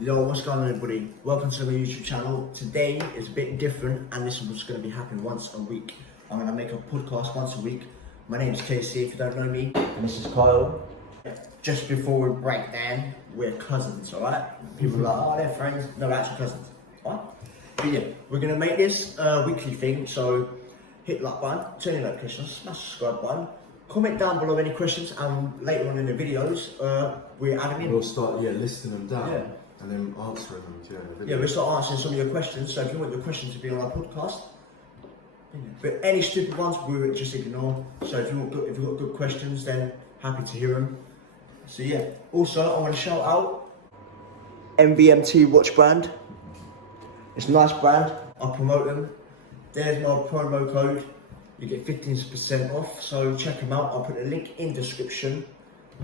Yo, what's going on everybody? Welcome to my YouTube channel. Today is a bit different and this is what's going to be happening once a week. I'm going to make a podcast once a week. My name is Casey, if you don't know me, and this is Kyle. Just before we break down, we're cousins, alright? People are like, oh, they're friends. No, we're actually cousins, alright? But yeah, we're going to make this a weekly thing, so hit the like button, turn your notifications, smash the subscribe button. Comment down below any questions and later on in the videos, we're adding in. We'll start, listing them down and then answering them. We'll start answering some of your questions. So if you want your questions to be on our podcast, but any stupid ones, we would just ignore. So if you've got good questions, then happy to hear them. So yeah. Also, I want to shout out Mvmt watch brand. It's a nice brand. I promote them. There's my promo code. You get 15% off. So check them out. I'll put a link in description.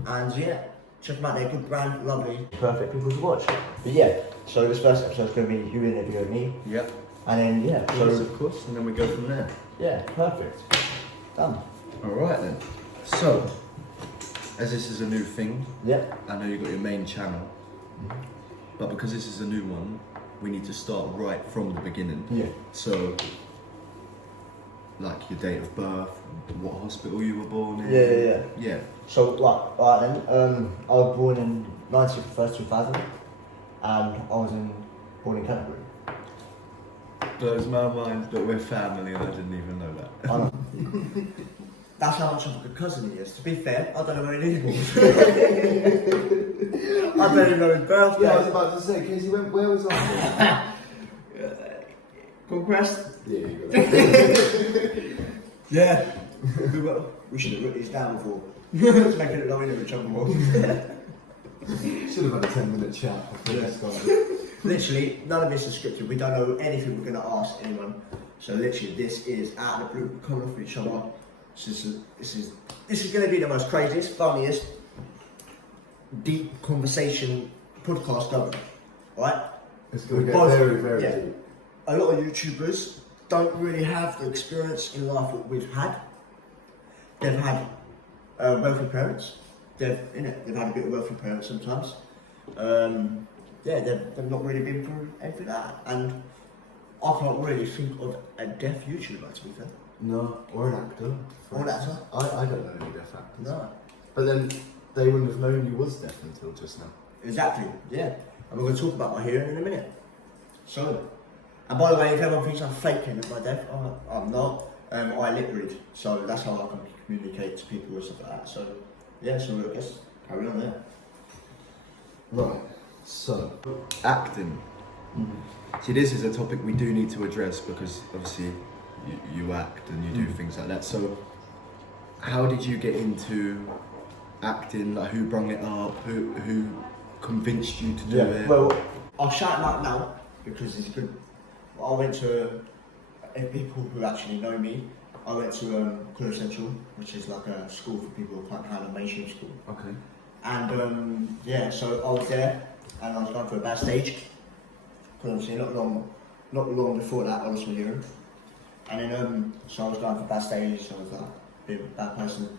And yeah, check them out. They're a good brand, lovely, perfect people to watch. But yeah, so this first episode is going to be you interviewing me. Yep. And then of course, and then we go from there. Yeah, perfect. Done. All right then. So, as this is a new thing, I know you've got your main channel, but because this is a new one, we need to start right from the beginning. Yeah. So, like your date of birth, what hospital you were born in. Yeah. So, right then, I was born in 19th, 2000, and I was born in Canterbury. Blows my mind that we're family and I didn't even know that. I know. That's how much of a good cousin he is. To be fair, I don't know where he lives. I don't even know his birthday. Yeah, I was about to say, Casey, where was I? Conquest? Yeah, you got it. Yeah. We should have written these down before. Let's make it a long into a chunk more. Should have had a 10-minute chat before this started. Literally, none of this is scripted. We don't know anything we're going to ask anyone. So literally, this is out of the blue, coming off each other. This is going to be the most craziest, funniest, deep conversation podcast going. Right? It's going to get very, very deep. A lot of YouTubers don't really have the experience in life that we've had. They've had wealthy parents. They've had a bit of wealthy parents sometimes. They've not really been through anything like that. And I can't really think of a deaf YouTuber, to be fair. No, or an actor. Or an actor? I don't know any deaf actors. No. But then they wouldn't have known you was deaf until just now. Exactly, yeah. And we're going to talk about my hearing in a minute. So, and by the way, if everyone thinks I'm faking my deaf, I'm not. I lip read, so that's how I can communicate to people and stuff like that. So, yeah, so I guess carry on there. Right, so, acting. See, this is a topic we do need to address because obviously you act and you do things like that. So, how did you get into acting? Like, who brought it up? Who convinced you to do it? Well, I'll shout him out now because he's good. I went to people who actually know me. I went to College Central, which is like a school for people who can't handle mainstream school. Okay. And so I was there, and I was going for a bad stage. Because obviously not long before that, I was from hearing. And then so I was going for bad stage. So I was like being a bad person.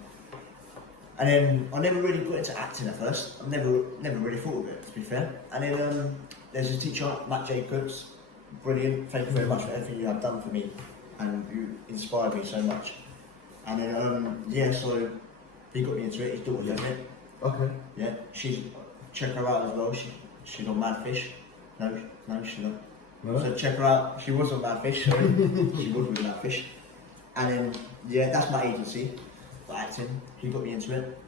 And then I never really got into acting at first. I never really thought of it, to be fair. And then there's a teacher, Matt Jacobs. Brilliant. Thank you very much for everything you have done for me, and you inspired me so much. And then so he got me into it. His daughter's in it. Okay. Yeah, check her out as well. She's on Mad Fish. No, she's not. No. So check her out. She was on Mad Fish. Sorry. She was with Mad Fish. And then that's my agency for acting. He got me into it.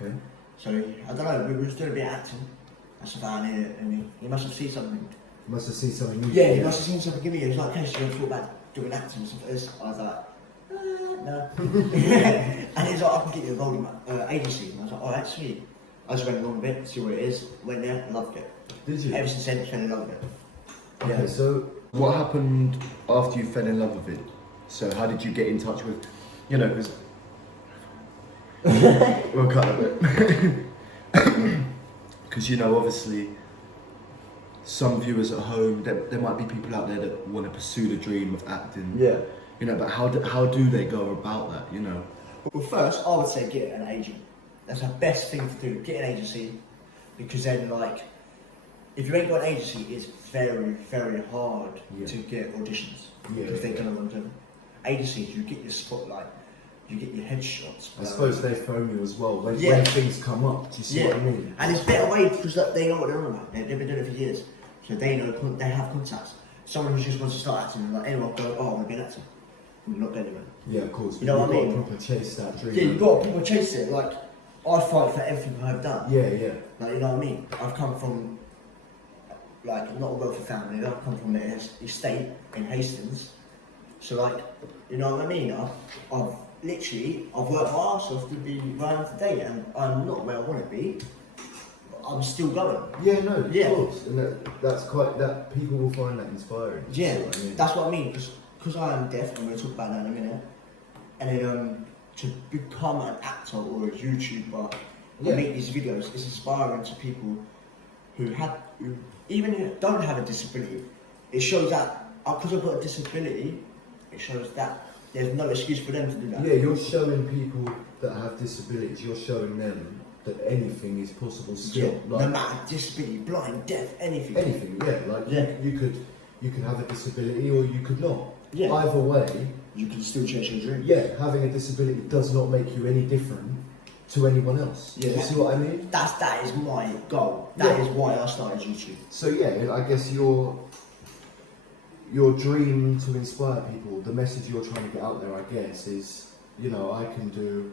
Okay. So I don't know. We were just doing a bit of acting. I sat down here, and he must have seen something. Must have seen something new. Yeah, he must have seen something in me. He was like, "Hey, you ever thought about doing acting and stuff like this?" I was like, "No." And he's like, "I can get you involved in my agency." And I was like, "Alright, sweet." I just went along a bit, see what it is. Went there, loved it. Did you? Ever since then, I fell in love with it. Okay, so what happened after you fell in love with it? So how did you get in touch with, because we'll cut a bit. Because obviously, some viewers at home, there might be people out there that want to pursue the dream of acting. Yeah. But how do they go about that? Well, first I would say get an agent. That's the best thing to do. Get an agency, because then if you ain't got an agency, it's very, very hard Yeah. to get auditions Yeah, because they yeah. don't know what to do. Agencies, you get your spotlight, you get your headshots. I suppose they phone you as well when Yeah. things come up. Do you see what I mean? And it's better way because they know what they're on about. They've been doing it for years, so they know they have contacts. Someone who just wants to start acting, like anyone go, oh, I want to be an actor. We're not going anywhere. Yeah, of course. You know what I mean? You've got to proper chase that dream. Yeah, you've got to proper chase it. Like I fight for everything I've done. Yeah, yeah. Like, you know what I mean? I've come from like not a wealthy family. I've come from an estate in Hastings. So like, you know what I mean? I've literally worked my arse off to be where I am today, and I'm not where I want to be. But I'm still going. Yeah, no, of Yeah. course. And that's quite, that people will find that inspiring. Yeah, You see what I mean? that's what I mean. Because I am deaf, and we'll talk about that in a minute. And then to become an actor or a YouTuber Yeah. and make these videos is inspiring to people who even who don't have a disability. It shows that because I've got a disability, it shows that there's no excuse for them to do that. Yeah, you're showing people that have disabilities, you're showing them that anything is possible still. Yeah, Like, no matter disability, blind, deaf, anything. anything, yeah. Like Yeah. You could have a disability or you could not. Yeah. Either way, You can still chase your dream. yeah, having a disability does not make you any different to anyone else. Yeah. You see what I mean? That is my goal. That Yeah. is why I started YouTube. So yeah, I guess your dream to inspire people, the message you're trying to get out there, I guess, is, you know, I can do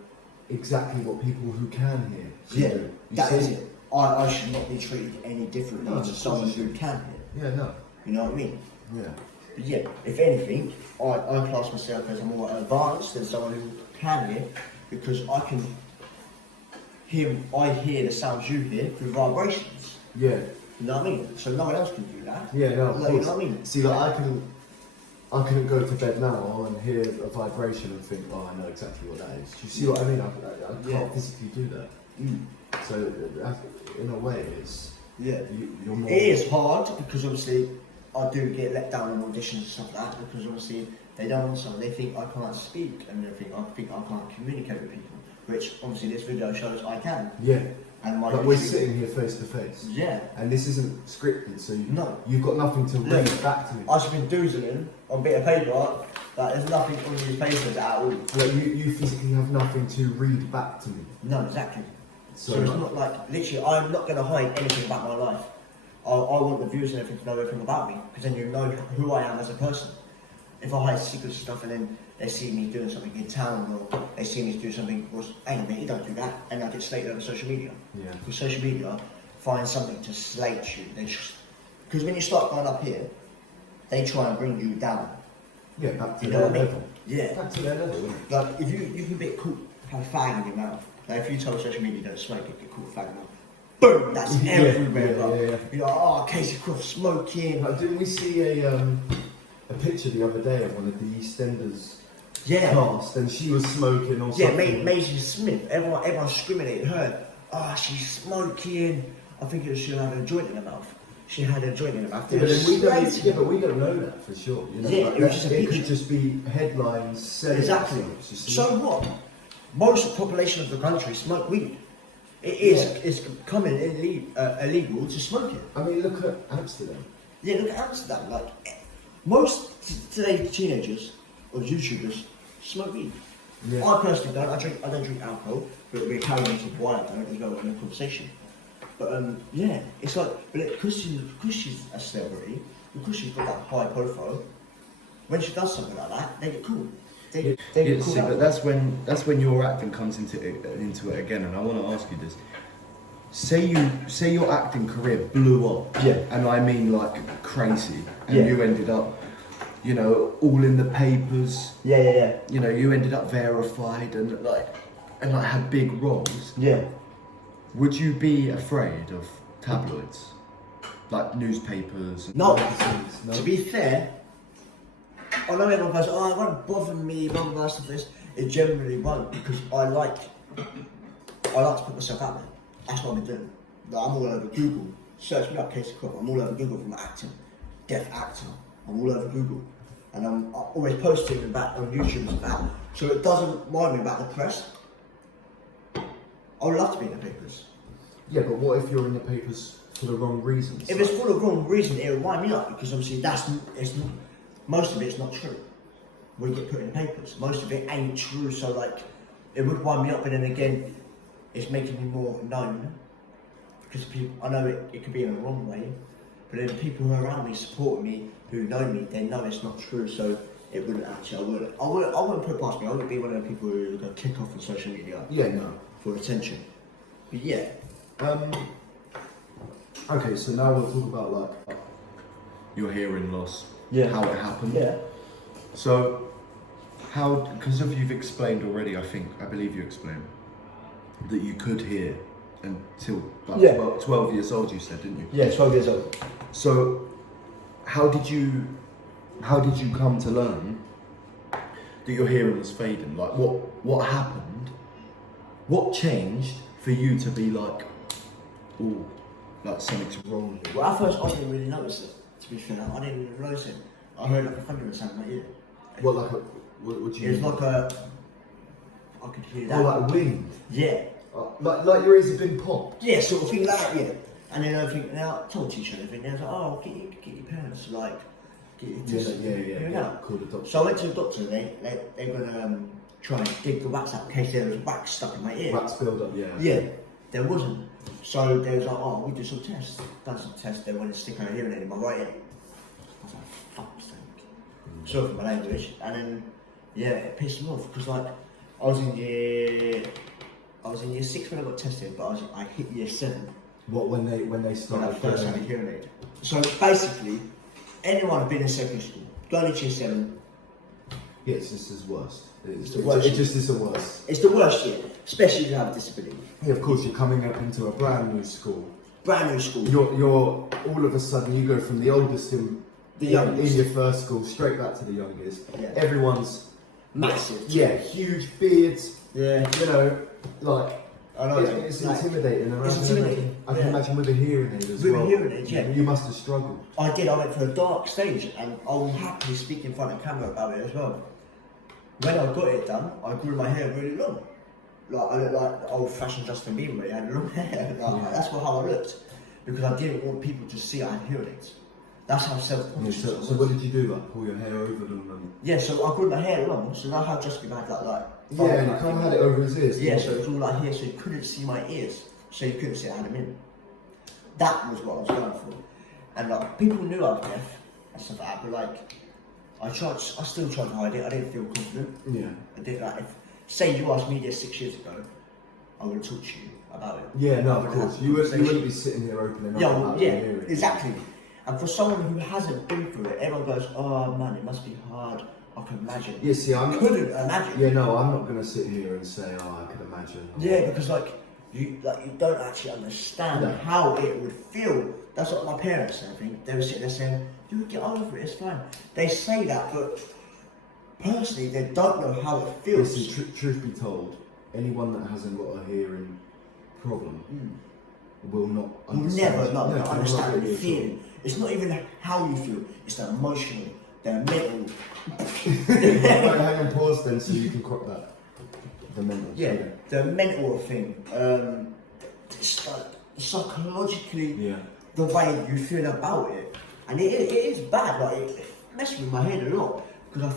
exactly what people who can hear can do. You that see? is it. I should not be treated any differently No, to of course someone you who should. can hear. Yeah, no. You know what I mean? Yeah. But yeah, if anything, I class myself as more advanced than someone who can hear because I hear the sounds you hear through vibrations. Yeah. You know what I mean? So no one else can do that. Yeah, no, of Like, you course. know what I mean? See, like I couldn't go to bed now and hear a vibration and think, oh, I know exactly what that is. Do you see what I mean? I can't Yeah. physically do that. Mm. So in a way, it's Yeah. you're more. It is hard because obviously I do get let down in auditions and stuff like that because obviously they don't want something. They think I can't speak and they think I can't communicate with people, which obviously this video shows I can. Yeah. And my But we're YouTube- sitting here face to face. Yeah. And this isn't scripted, so No. you've got nothing to Look, read back to me. I've been doodling on a bit of paper, but there's nothing on these papers at all. Like you physically have nothing to read back to me. No, exactly. So, So- it's not like, literally, I'm not going to hide anything about my life. I want the viewers and everything to know everything about me, because then you know who I am as a person. If I hide secret stuff and then they see me doing something in town, or they see me do something, or hang on a minute, you don't do that, and I get slated on social media. Yeah. Because social media finds something to slate you. Because when you start going up here, they try and bring you down. Yeah, back to You know their what I mean? level. Yeah. Back to their level, isn't it? Like, if you can get caught, have a fag in your mouth. Like, if you tell social media you don't smoke, you get caught with a fag in your mouth. Boom! That's Yeah, everywhere, yeah, bro. yeah, yeah. You know, oh, Casey Croft smoking. Like, didn't we see a picture the other day of one of the EastEnders Yeah. cast, and she was smoking or Yeah, something? Maisie Smith. Everyone discriminated her. Oh, she's smoking. I think it was she had a joint in her mouth. She had a joint in her mouth. Yeah, They but were then we don't, slating yeah, her. but we don't know that for sure. You know, Yeah, like it was that- just a it could picture. just be headlines selling Exactly. themselves, you see? So what? Most of the population of the country smoke weed. It's becoming illegal to smoke it. I mean, look at Amsterdam. Yeah, look at Amsterdam. Like most today's teenagers or YouTubers smoke weed. Yeah. I personally don't. I don't drink alcohol, but we're carrying on to why I don't as well in the conversation. But yeah, it's like, but because she's a celebrity, because she's got that high profile, when she does something like that, they get cool. They Yeah, get called see, out. but that's when your acting comes into it again, and I want to ask you this: say your acting career blew up, Yeah. and I mean like crazy, and Yeah. you ended up, you know, all in the papers. Yeah. You know, you ended up verified and had big roles. Yeah. Would you be afraid of tabloids, like newspapers? And No. magazines? No. To be fair, I know everyone goes, oh, it won't bother me, blah blah blah stuff like this. It generally won't because I like to put myself out there. That's what I've been doing. Like, I'm all over Google. Search me up, Casey Croft. I'm all over Google from acting, deaf actor. I'm all over Google, and I'm always posting about on YouTube and stuff. So it doesn't mind me about the press. I would love to be in the papers. Yeah, but what if you're in the papers for the wrong reasons. If it's for the wrong reason, it'll wind me up because obviously most of it's not true. We get put in the papers. Most of it ain't true, so like it would wind me up. But then again, it's making me more known because people. I know it could be in a wrong way, but then people who are around me, support me, who know me, they know it's not true. So it wouldn't actually. I wouldn't put it past me. I wouldn't be one of the people who go kick off on social media. Yeah, no. For attention. But yeah. Okay, so now we'll talk about like your hearing loss. Yeah. How it happened. Yeah. So, because you've explained already, I believe you explained that you could hear until about 12 years old. You said, didn't you? Yeah, 12 years old. So, how did you come to learn that your hearing was fading? Like, what happened? What changed for you to be like, oh, like something's wrong here? Well, at first I didn't really notice it, to be fair. I didn't even notice it. I heard like a thundering sound in my ear. What do you It was mean? like I could hear that. Oh, like wind? Yeah. Like your ears have been popped? Yeah, sort of thing like that, yeah. And then I think, now I told teacher everything, they was like, oh, get your parents, like, get your test. Yeah. Call the doctor. So I went to the doctor, they're going to try and dig the wax out in case there was wax stuck in my ear. Wax build up, yeah. Yeah, there wasn't. So they was like, oh, we'll do some tests. Done some tests, they wanted to stick a hearing aid in my right ear. I was like, fuck's sake. Sorry for my language. And then, yeah, it pissed me off because like, I was in year 6 when I got tested, but I hit year 7 What when they when I started first had a hearing aid. So basically, anyone who's been in secondary school, going to year 7, yes, this is worst. It's the worst. It just is the worst. it's the worst year, especially if you have a disability. Yeah, of course, you're coming up into a brand new school. Brand new school. You're all of a sudden you go from the oldest in The youngest. in your first school straight back to the youngest. Yeah. Everyone's Massive. yeah, huge beards. Yeah. You know, like I know. it's like, intimidating. And it's intimidating, I can yeah. imagine with a hearing aid as With a well. hearing aid, yeah. You must have struggled. I did. I went for a dark stage, and I will happily speak in front of camera about it as well. When I got it done, I grew my hair really long. Like I looked like the old-fashioned Justin Bieber. He had long hair. Like, That's how I looked because I didn't want people to see I had hearing aids. That's how self-conscious I was. So what did you do? Like pull your hair over them? And... Yeah, so I grew my hair long, so now how Justin Bieber had like yeah, and you kind of had it over his ears. yeah, so it was all like here, so you couldn't see my ears, so you couldn't see I had them in. That was what I was going for, and like people knew I was deaf and stuff like that, but like I still tried to hide it. I didn't feel confident. Yeah. I did like say you asked me this 6 years ago, I would have talked to you about it. Yeah, no, I of would course. have You had a wouldn't be conversation. sitting here opening up Yeah, about well, your yeah, hearing. exactly. And for someone who hasn't been through it, everyone goes, "Oh man, it must be hard." I can imagine. Yeah, see, I couldn't imagine. Yeah, no, I'm not gonna sit here and say, "Oh, I can imagine." Yeah, because like you don't actually understand No. how it would feel. That's what my parents said. I think they were sitting there saying, "You would get over it. It's fine." They say that, but personally, they don't know how it feels. Listen, truth be told, anyone that hasn't got a hearing problem will not You'll understand. never know, No, understand not the really at feeling. It's not even how you feel. It's the emotional, the mental. all. Hang on, pause then, so you can crop that. The mental. Yeah, the mental thing. It's like psychologically Yeah. the way you feel about it, and it is bad. Like it messed with my head a lot because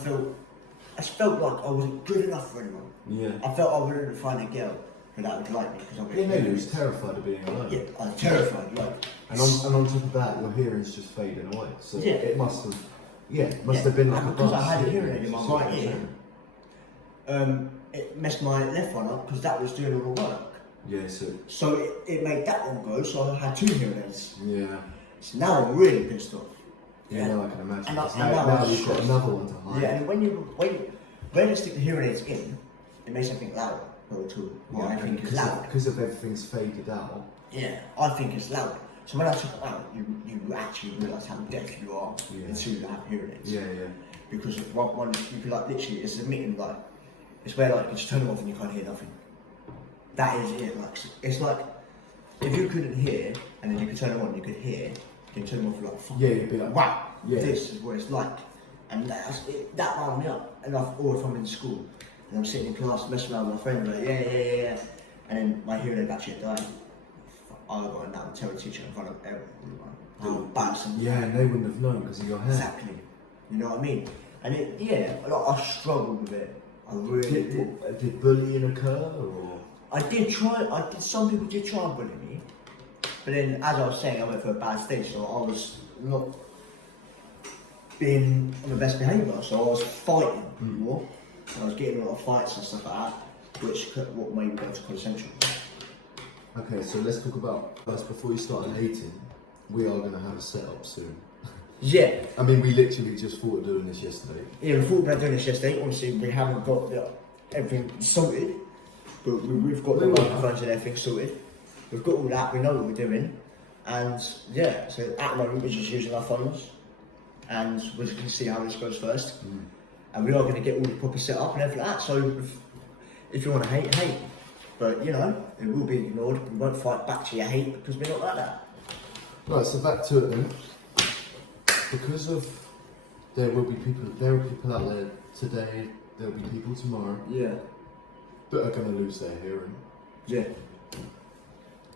I felt like I wasn't good enough for anyone. Yeah. I felt I wouldn't find a girl that would like me because I'm Yeah, no, you was terrified of being alone. Yeah, I was terrified. Like, And on top of that, your hearing's just fading away. So Yeah. it must have, have been like and a because buzz. I had a hearing aid in my It's what right I'm ear, saying. it messed my left one up because that was doing all the work. Yeah, so So it made that one go. So I had 2 hearing aids. yeah. So now I'm really pissed off. Yeah, now I can imagine. And I- 'cause and now, now now I'm you've got stressed. another one to hide. Yeah, and when you stick the hearing aids in, it makes something louder. Well, I think it's loud. Because of everything's faded out. Yeah, I think it's loud. So when I took it out, you actually realise how deaf you are until you have hearing aids. Yeah, yeah. Because of one you can like literally it's admitting like it's where like you just turn them off and you can't hear nothing. That is it. Like it's like if you couldn't hear and then you could turn them on, you could hear. You can turn them off like fuck. Yeah, you'd be like, wow. Yeah. This is what it's like, and that wound me up. And or if I'm in school and I'm sitting in class messing around with my friend, like yeah, and then my hearing aid actually died. I got a national terror teacher in front of everyone. How embarrassing. Yeah, and they wouldn't have known because of your hair. Exactly. You know what I mean? And I struggled with it. I really did. Did bullying occur, or? Some people did try and bully me. But then, as I was saying, I went through a bad stage, so I was not being on the best behaviour, so I was fighting more. I was getting a lot of fights and stuff like that, which what made me go to College Central. Okay, so let's talk about, first, before you start hating, we are going to have a set-up soon. Yeah. I mean, we literally just thought of doing this yesterday. Yeah, we thought about doing this yesterday. Obviously, we haven't got everything sorted, but we've got the microphones and everything sorted. We've got all that, we know what we're doing, and yeah, so at the moment we're just using our phones, and we're just going to see how this goes first. And we are going to get all the proper setup and everything like that, so if you want to hate, hate. But you know, it will be ignored. We won't fight back to your hate because we're not like that. Right, so back to it then. Because of, there are people out there today, there will be people tomorrow that are going to lose their hearing. Yeah.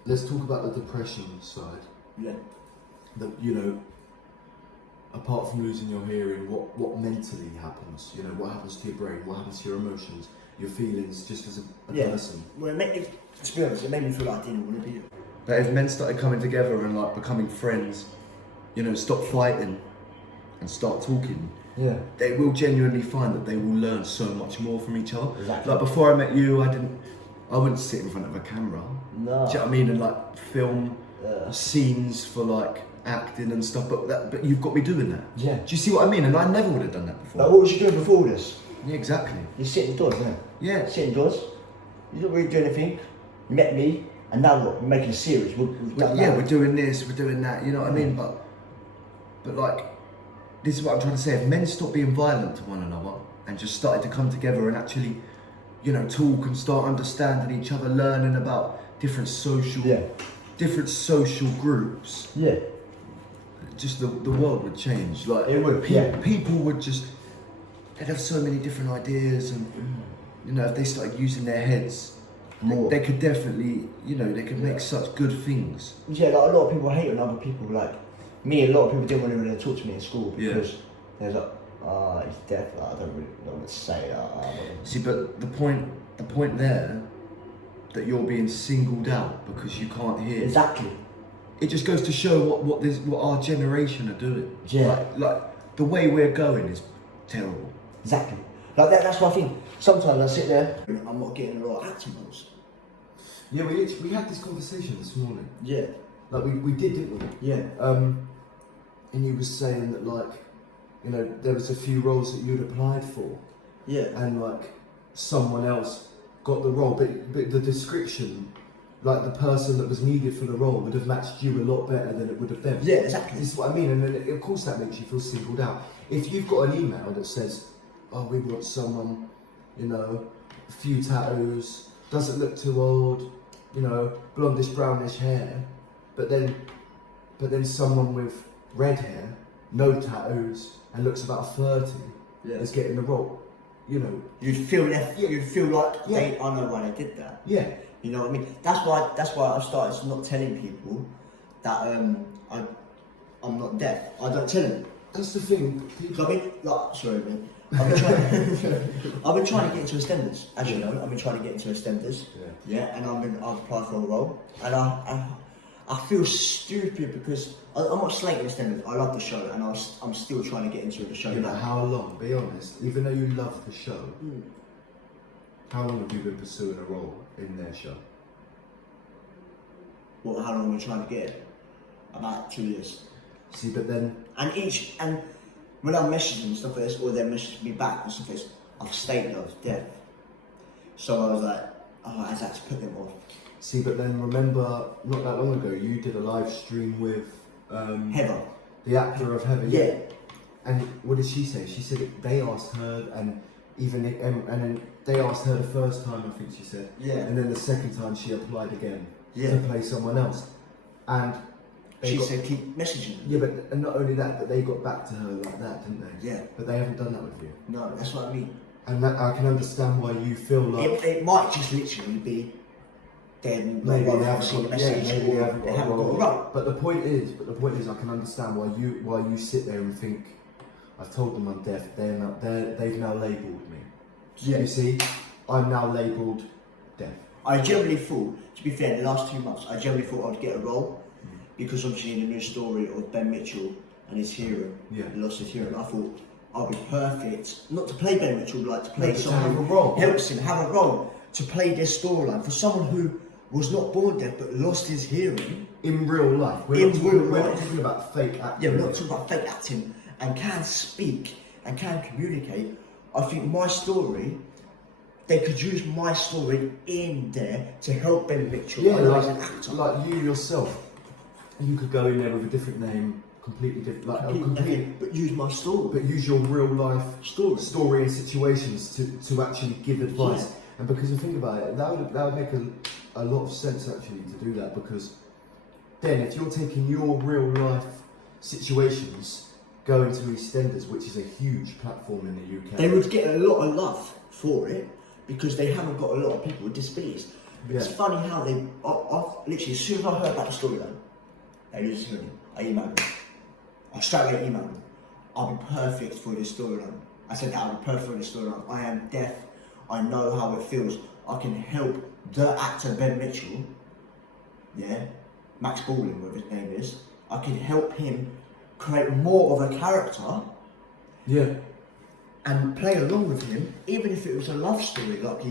Let's talk about the depression side. Yeah. That, you know, apart from losing your hearing, what mentally happens? You know, what happens to your brain? What happens to your emotions, your feelings, just as a person? Well, to be honest, it made me feel like I didn't want to be. That if men started coming together and like becoming friends, you know, stop fighting and start talking, they will genuinely find that they will learn so much more from each other. Exactly. Like before I met you, I wouldn't sit in front of a camera. No. Do you know what I mean? And like film scenes for like acting and stuff, but you've got me doing that. Yeah. Do you see what I mean? And I never would have done that before. Like, what was you doing before this? Yeah, exactly. You're sitting indoors, Yeah. Sitting indoors. You're not really doing anything. You met me, and now what? We're making a series. We've done that. We're doing this, we're doing that. You know what I mean? But like, this is what I'm trying to say. If men stop being violent to one another and just started to come together and actually, you know, talk and start understanding each other, learning about different social groups. Yeah. Just the world would change. Like it would. People would just, they'd have so many different ideas, and you know, if they started using their heads more, they could definitely, you know, they could make such good things. Yeah, like a lot of people hate on other people. Like me, a lot of people didn't want to really talk to me in school because there's like, he's deaf. Like, I don't really know what to say. See, but the point there, that you're being singled out because you can't hear. Exactly. It just goes to show what our generation are doing. Yeah. Like the way we're going is terrible. Exactly. Like that's what I think. Sometimes I sit there, I'm not getting a lot of acting roles. Yeah, we had this conversation this morning. Yeah. Like we did, didn't we? Yeah. And you were saying that, like, you know, there was a few roles that you'd applied for. Yeah. And like someone else got the role, but the description, like the person that was needed for the role would have matched you a lot better than it would have them. Yeah, exactly. This is what I mean, and then of course that makes you feel singled out. If you've got an email that says, "Oh, we want someone, you know, a few tattoos, doesn't look too old, you know, blondish, brownish hair," but then someone with red hair, no tattoos, and looks about 30 is getting the role. You know, you'd feel like I know why they did that. Yeah. You know what I mean? That's why I've started not telling people that I'm not deaf. I don't tell them. That's the thing. I mean, like, sorry, man. I've been trying to get into EastEnders, as you know. I've been trying to get into EastEnders. Yeah. And I've applied for a role, and I feel stupid because I'm not slating EastEnders. I love the show, and I'm still trying to get into the show. You know, how long? Be honest. Even though you love the show, how long have you been pursuing a role in their show? Well, how long have we trying to get it? About 2 years. See, but then... And when I'm messaging stuff like this, or they message me back and stuff like this, I've stated I was deaf. So I was like, oh, I had to put them off. See, but then remember, not that long ago, you did a live stream with... Heather. The actor of Heather. Yeah. And what did she say? She said they asked her, and then they asked her the first time, I think she said. Yeah. And then the second time she applied again to play someone else. And she said keep messaging. Yeah, but and not only that, but they got back to her like that, didn't they? Yeah. But they haven't done that with you. No, that's what I mean. And that, I can understand why you feel like... It might just literally be then maybe they haven't haven't got, maybe they haven't got a role. But the point is, I can understand why you sit there and think, I've told them I'm deaf. They've now labelled me. Yeah. You see, I'm now labelled deaf. I generally thought, to be fair, in the last 2 months, I generally thought I'd get a role because obviously in the new story of Ben Mitchell and his hearing, lost his hearing, I thought I'll be perfect, not to play Ben Mitchell, like to play someone who helps him have a role, to play this storyline for someone who was not born deaf but lost his hearing. In real life. We're not talking about fake acting. Yeah, we're not talking about fake acting, and can speak and can communicate. I think my story, they could use my story in there to help Ben Mitchell. Yeah, as an actor. like you yourself. You could go in there with a different name, completely different, but use my story. But use your real life story and situations to actually give advice. Yeah. And because you think about it, that would make a lot of sense actually to do that, because then if you're taking your real life situations, going to EastEnders, which is a huge platform in the UK, they would get a lot of love for it because they haven't got a lot of people with disabilities. Yeah. It's funny how they, literally as soon as I heard about the storyline, they lose hearing. I emailed them. I straight away emailed them. I'll be perfect for this storyline. I said that I'll be perfect for this storyline. I am deaf. I know how it feels. I can help the actor Ben Mitchell, Max Baldwin, whatever his name is. I can help him create more of a character. Yeah. And play along with him, even if it was a love story. Like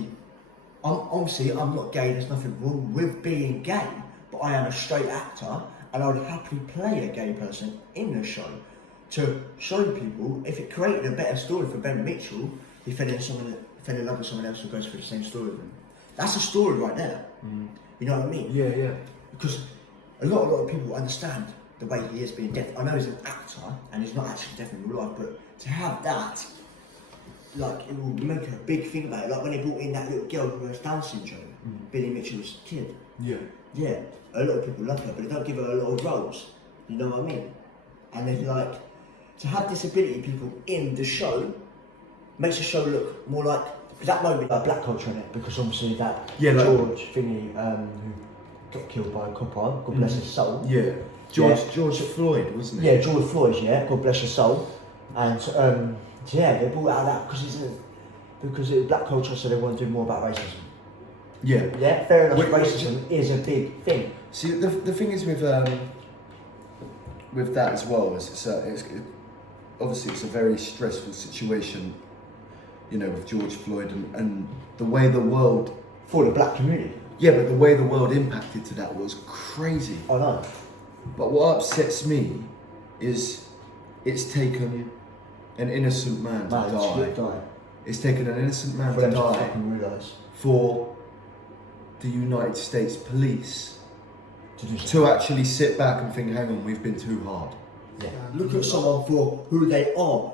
obviously, I'm not gay. There's nothing wrong with being gay, but I am a straight actor, and I would happily play a gay person in the show to show people if it created a better story for Ben Mitchell. He fell in love with someone else who goes through the same story with him. That's a story right there. You know what I mean? Yeah, yeah. Because a lot of people understand the way he is being deaf. I know he's an actor and he's not actually deaf in real life, but to have that, like, it will make a big thing about it. Like when they brought in that little girl who has Down syndrome, Billy Mitchell's kid. Yeah. Yeah, a lot of people love her, but they don't give her a lot of roles. You know what I mean? And they're like, to have disability people in the show makes the show look more like, because that moment, black culture in it, because obviously that George thingy who got killed by a copper, God bless his soul. Yeah. George Floyd, wasn't it? Yeah, George Floyd, God bless his soul. And they brought out that because it's black culture, so they want to do more about racism. Yeah. Yeah, fair enough. Racism is a big thing. See, the thing is with that as well is obviously it's a very stressful situation, you know, with George Floyd and the way the world For the black community. Yeah, but the way the world impacted to that was crazy. I know. But what upsets me is it's taken an innocent man to die. It's taken an innocent man to die for the United States Police to actually sit back and think, hang on, we've been too hard. Yeah. Look at someone for who they are,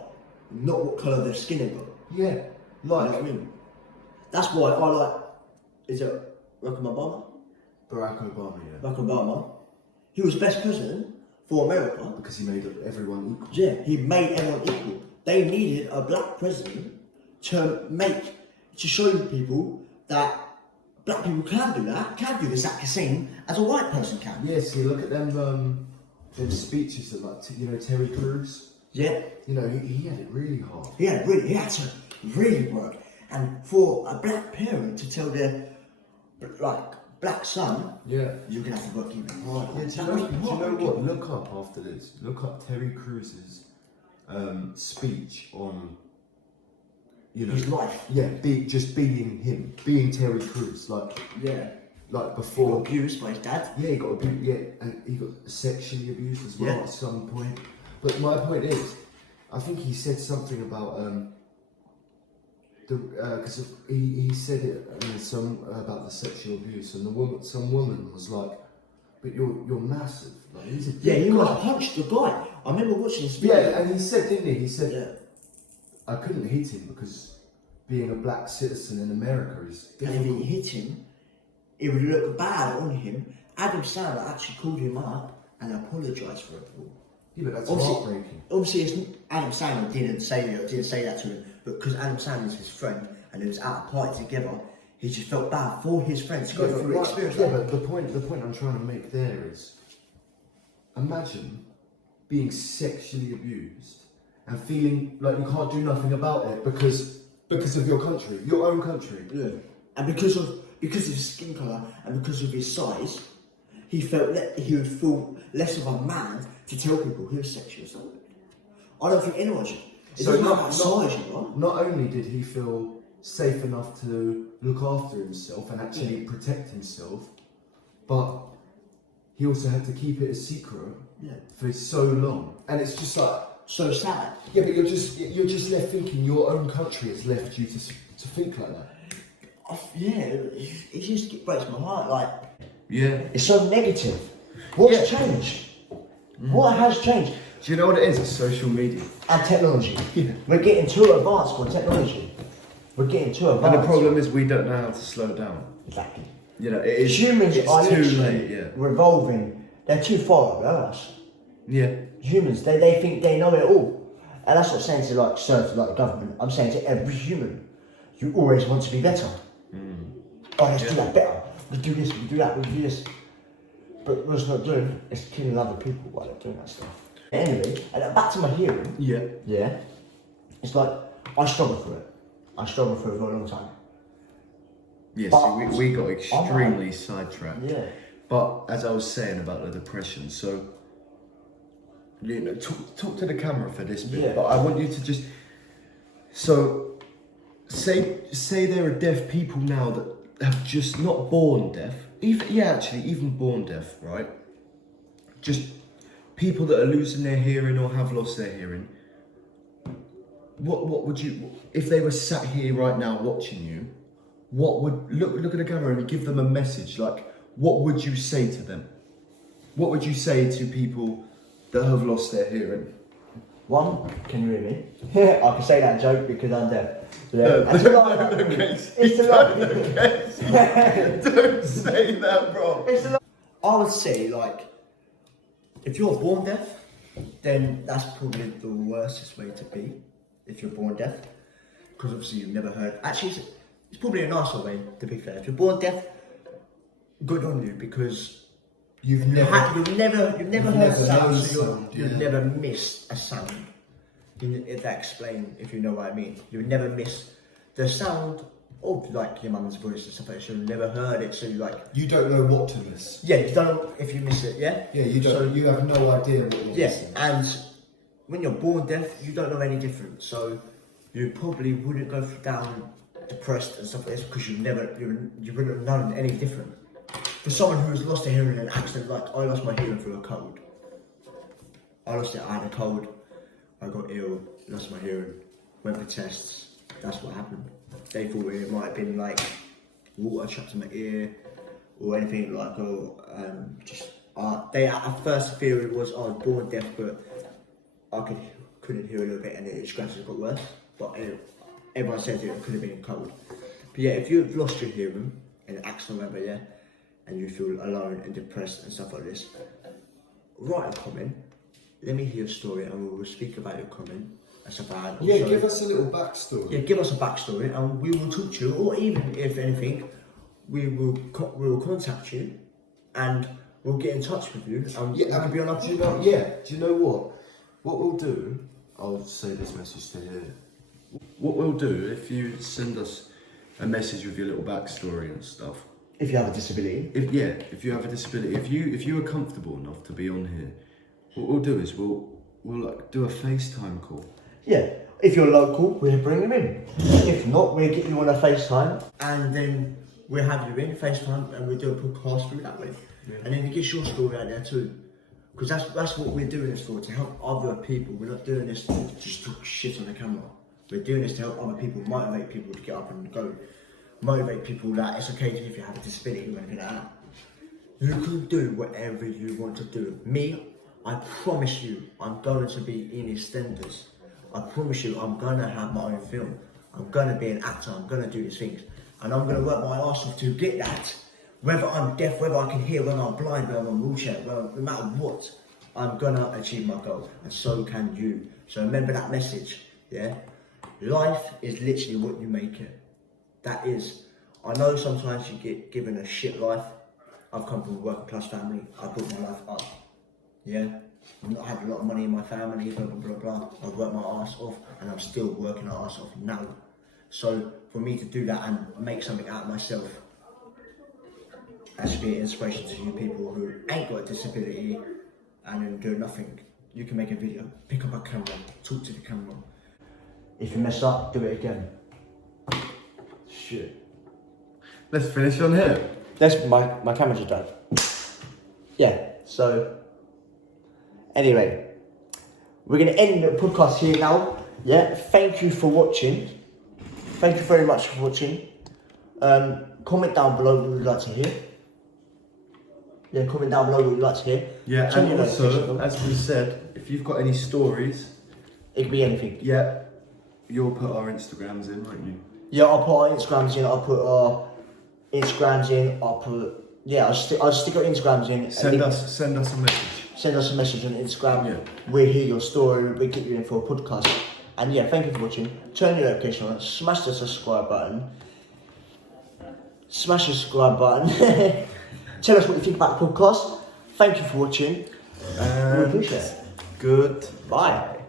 not what colour their skin they've got. Yeah, like, you know what I mean? That's why I like, is it Barack Obama? Barack Obama, yeah. Barack Obama. He was best president for America. Because he made everyone equal. Yeah, he made everyone equal. They needed a black president to show people that black people can do that, can do the exact same as a white person can. Yeah, see, look at them speeches that, like, Terry Crews. Yeah. You know, he had it really hard. He had to really work. And for a black parent to tell their, black son, you're going to have to work even harder. Yeah, do you know what? Look up after this. Look up Terry Crews' speech on, his life. Yeah, just being him, being Terry Crews, like before. He got abused by his dad. Yeah, he got abused. Yeah, and he got sexually abused as well at some point. But my point is, I think he said something about because he said it about the sexual abuse, and some woman was like, "But you're massive." Like, he's a big he guy. almost punched the guy. I remember watching this video. Yeah, and he said, didn't he? He said, I couldn't hit him because being a black citizen in America is difficult. And if he hit him, it would look bad on him. Adam Sandler actually called him up and apologised for it all. Yeah, but that's heartbreaking. Obviously, Adam Sandler didn't say that to him, but because Adam Sandler is his friend and they was at a party together, he just felt bad for his friends to go through the experience. Yeah, but the point I'm trying to make there is, imagine being sexually abused and feeling like you can't do nothing about it because of your country, your own country. Yeah. And because of his skin colour and because of his size, he would feel less of a man to tell people he was sexually assaulted. I don't think anyone should. It doesn't matter about size, you know. Not only did he feel safe enough to look after himself and actually protect himself, but he also had to keep it a secret for so long. And it's just like, so sad. Yeah, but you're just left thinking your own country has left you to think like that. It just breaks my heart. Like, it's so negative. What's changed? What has changed? Do you know what it is? It's social media and technology. We're getting too advanced for technology. We're getting too advanced. And the problem is we don't know how to slow down. Exactly. You know, it is. Humans are too literally late. revolving. They're too far above us. Yeah. Humans, they think they know it all. And that's not saying to like serve like the government. I'm saying to every human, you always want to be better. Oh, let's do that better. We do this, we do that, we do this. But what it's not doing is killing other people while they're doing that stuff. Anyway, and back to my hearing. Yeah. It's like I struggle through it. I struggled through it for a long time. Yes, we got extremely sidetracked. Yeah. But as I was saying about the depression, so you know, talk to the camera for this bit. Yeah. But I want you to just say there are deaf people now that have just not born deaf, even born deaf, right? Just people that are losing their hearing or have lost their hearing. What would you, if they were sat here right now watching you, what would, look at the camera and give them a message, like, what would you say to them? What would you say to people that have lost their hearing? One, can you hear me? I can say that joke because I'm deaf. Yeah. It's a lie. Don't say that, bro. It's a lie. I would say, like, if you're born deaf, then that's probably the worstest way to be. If you're born deaf, because obviously you've never heard. Actually, it's probably a nicer way, to be fair. If you're born deaf, good on you, because you've never heard sound, so you've never missed a sound. If that explains, if you know what I mean. You've never missed the sound of like your mum's voice and stuff like that. You've never heard it, so you don't know what to miss. Yeah, you don't know if you miss it. Yeah. Yeah, you don't. So, you have no idea what you're missing. And when you're born deaf, you don't know any different. So you probably wouldn't go down depressed and stuff like this because you wouldn't have known any different. For someone who's lost their hearing in an accident, like I lost my hearing through a cold. I lost it. I had a cold. I got ill, lost my hearing, went for tests. That's what happened. They thought it might have been like water trapped in my ear or anything like, they at first theory was I was born deaf, but I couldn't hear a little bit, and it gradually got worse. But everyone says it could have been cold. But yeah, if you've lost your hearing in an accident, whatever, yeah, and you feel alone and depressed and stuff like this, write a comment. Let me hear your story, and we will speak about your comment and stuff like that. Yeah, give us a little backstory. Yeah, give us a backstory, and we will talk to you. Or even if anything, we will contact you, and we'll get in touch with you, and we can be on our podcast. Do you know what? What we'll do, I'll say this message to you. What we'll do, if you send us a message with your little backstory and stuff. If you have a disability. If you have a disability, if you are comfortable enough to be on here, what we'll do is we'll like do a FaceTime call. Yeah, if you're local, we'll bring them in. If not, we'll get you on a FaceTime, and then we'll have you in FaceTime, and we'll do a podcast through that way. Yeah. And then it gets your story out there too. Because that's what we're doing this for, to help other people. We're not doing this to just talk shit on the camera. We're doing this to help other people, motivate people to get up and go. Motivate people that it's okay if you have a disability or anything like that. You can do whatever you want to do. Me, I promise you, I'm going to be in EastEnders. I promise you, I'm going to have my own film. I'm going to be an actor. I'm going to do these things. And I'm going to work my arse off to get that. Whether I'm deaf, whether I can hear, whether I'm blind, whether I'm in a wheelchair, no matter what, I'm going to achieve my goal. And so can you. So remember that message, yeah? Life is literally what you make it. That is. I know sometimes you get given a shit life. I've come from a working class family. I built my life up. Yeah, I've not had a lot of money in my family, blah blah blah blah. I've worked my ass off, and I'm still working my ass off now. So for me to do that and make something out of myself, that should be an inspiration to you people who ain't got a disability and do nothing. You can make a video, pick up a camera, talk to the camera. If you mess up, do it again. Shit. Let's finish on here. That's my camera just died. Yeah, so anyway, we're gonna end the podcast here now. Yeah, thank you for watching. Thank you very much for watching. Comment down below what you'd like to hear. Yeah, comment down below what you'd like to hear. Yeah, Turn and your also, notifications on. as we said, if you've got any stories, It could be anything. yeah, you'll put our Instagrams in, won't you? Yeah, I'll put our Instagrams in. I'll put our Instagrams in. I'll stick our Instagrams in. Send us a message. Send us a message on Instagram. Yeah. We'll hear your story. We'll get you in for a podcast. And yeah, thank you for watching. Turn your notification on. Smash the subscribe button. Smash the subscribe button. Tell us what you think about the podcast. Thank you for watching. We appreciate it. Good. Bye.